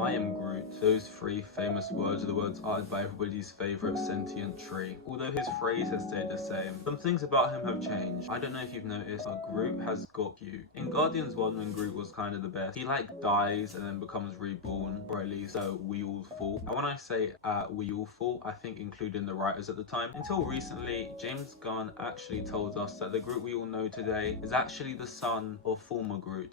I am Groot. Those three famous words are the words uttered by everybody's favourite sentient tree. Although his phrase has stayed the same, some things about him have changed. I don't know if you've noticed, but Groot has got cute. In Guardians 1, when Groot was kind of the best, he dies and then becomes reborn, or at least so we all thought. And when I say we all thought, I think including the writers at the time. Until recently, James Gunn actually told us that the Groot we all know today is actually the son of former Groot.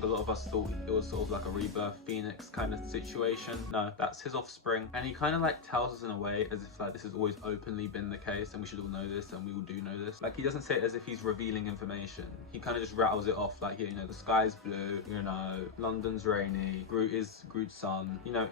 A lot of us thought it was sort of like a rebirth Phoenix kind of situation. No, that's his offspring, and he kind of tells us in a way as if this has always openly been the case and we should all know this, and we all do know this. He doesn't say it as if he's revealing information. He kind of just rattles it off you know, the sky's blue, you know, London's rainy, Groot is Groot's son, you know,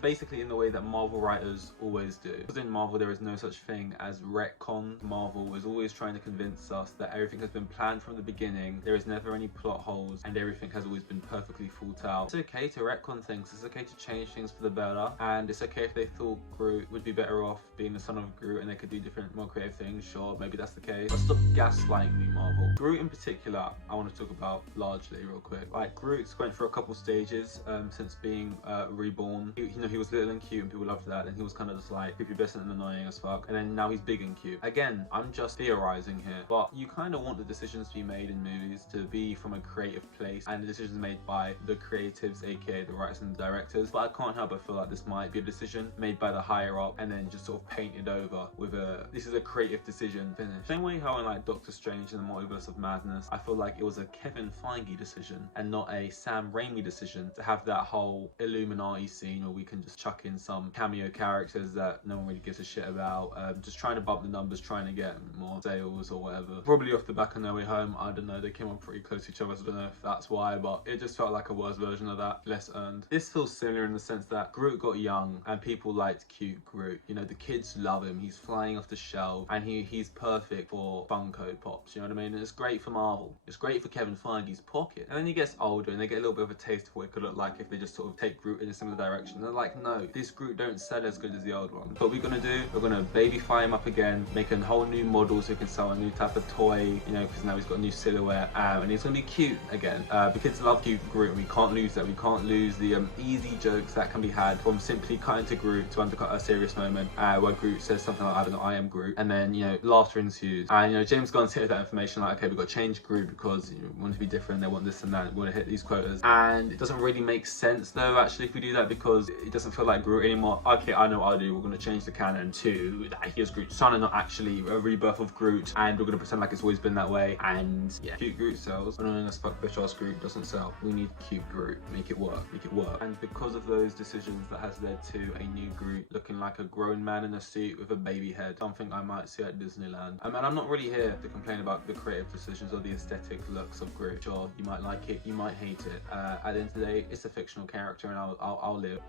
basically in the way that Marvel writers always do. Because in Marvel there is no such thing as retcon. Marvel is always trying to convince us that everything has been planned from the beginning, there is never any plot holes, and everything has always been perfectly thought out. It's okay to retcon things, it's okay to change things for the better, and it's okay if they thought Groot would be better off being the son of Groot and they could do different, more creative things. Sure, maybe that's the case, but stop gaslighting me, Marvel. Groot in particular, I want to talk about largely real quick. Groot's went through a couple stages since being reborn. He was little and cute and people loved that, and he was kind of just prepubescent and annoying as fuck, and then now he's big and cute. Again, I'm just theorizing here, but you kind of want the decisions to be made in movies to be from a creative place, and the decisions made by the creatives, aka the writers and the directors. But I can't help but feel like this might be a decision made by the higher up and then just sort of painted over with this is a creative decision, finish. Same way how in Doctor Strange and the Multiverse of Madness, I feel like it was a Kevin Feige decision and not a Sam Raimi decision to have that whole Illuminati scene where we can just chuck in some cameo characters that no one really gives a shit about, just trying to bump the numbers, trying to get more sales or whatever. Probably off the back of No Way Home, I don't know, they came on pretty close to each other, so I don't know if that's why, but it just felt like a worse version of that, less earned. This feels similar in the sense that Groot got young and people liked cute Groot. You know, the kids love him, he's flying off the shelf, and he's perfect for Funko Pops, you know what I mean? And it's great for Marvel, it's great for Kevin Feige's pocket. And then he gets older and they get a little bit of a taste of what it could look like if they just sort of take Groot in a similar direction. And they're like, no, this Groot don't sell as good as the old one. What we're gonna do, we're gonna babyfy him up again, make a whole new model so he can sell a new type of toy, you know, because now he's got a new silhouette, and he's gonna be cute again. The kids love cute Groot, and we can't lose that. We can't lose the easy jokes that can be had from simply cutting to Groot to undercut a serious moment where Groot says something like, I don't know, I am Groot, and then, you know, laughter ensues. And, you know, James Gunn's hit that information okay, we've got to change Groot because, you know, we want to be different, they want this and that, we want to hit these quotas. And it doesn't really make sense though, actually, if we do that, because it doesn't feel like Groot anymore. Okay, I know what I'll do, we're going to change the canon to that he is Groot's son and not actually a rebirth of Groot, and we're going to pretend like it's always been that way, and yeah, cute Groot sells. Annoying as fuck bitch ass Groot doesn't sell. We need cute Groot. Make it work. Make it work. And because of those decisions, that has led to a new Groot looking like a grown man in a suit with a baby head. Something I might see at Disneyland. And I'm not really here to complain about the creative decisions or the aesthetic looks of Groot. Sure, you might like it, you might hate it. At the end of the day, it's a fictional character, and I'll live.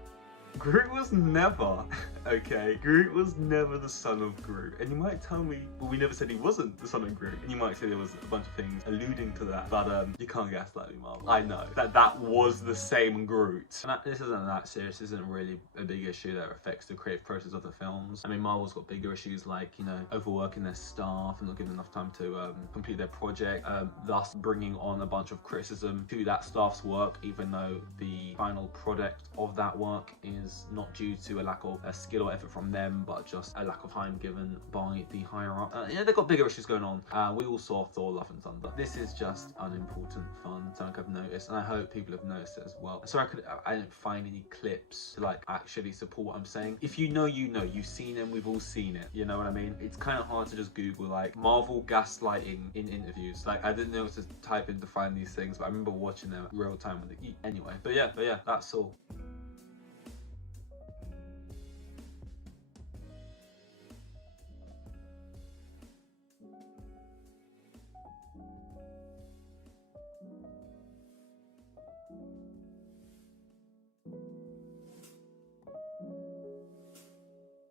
Groot was never, okay, Groot was never the son of Groot. And you might tell me, well, we never said he wasn't the son of Groot. And you might say there was a bunch of things alluding to that, but you can't gaslight me, Marvel. I know that was the same Groot. And this isn't that serious, this isn't really a big issue that affects the creative process of the films. I mean, Marvel's got bigger issues like, you know, overworking their staff and not giving enough time to complete their project, thus bringing on a bunch of criticism to that staff's work, even though the final product of that work is not due to a lack of skill or effort from them, but just a lack of time given by the higher up. You know, they've got bigger issues going on. We all saw Thor: Love and Thunder. This is just unimportant fun, something I've noticed, and I hope people have noticed it as well. So I didn't find any clips to actually support what I'm saying. If you know, you know. You've seen them, we've all seen it. You know what I mean? It's kind of hard to just Google Marvel gaslighting in interviews. I didn't know what to type in to find these things, but I remember watching them real time with the anyway. But yeah, that's all.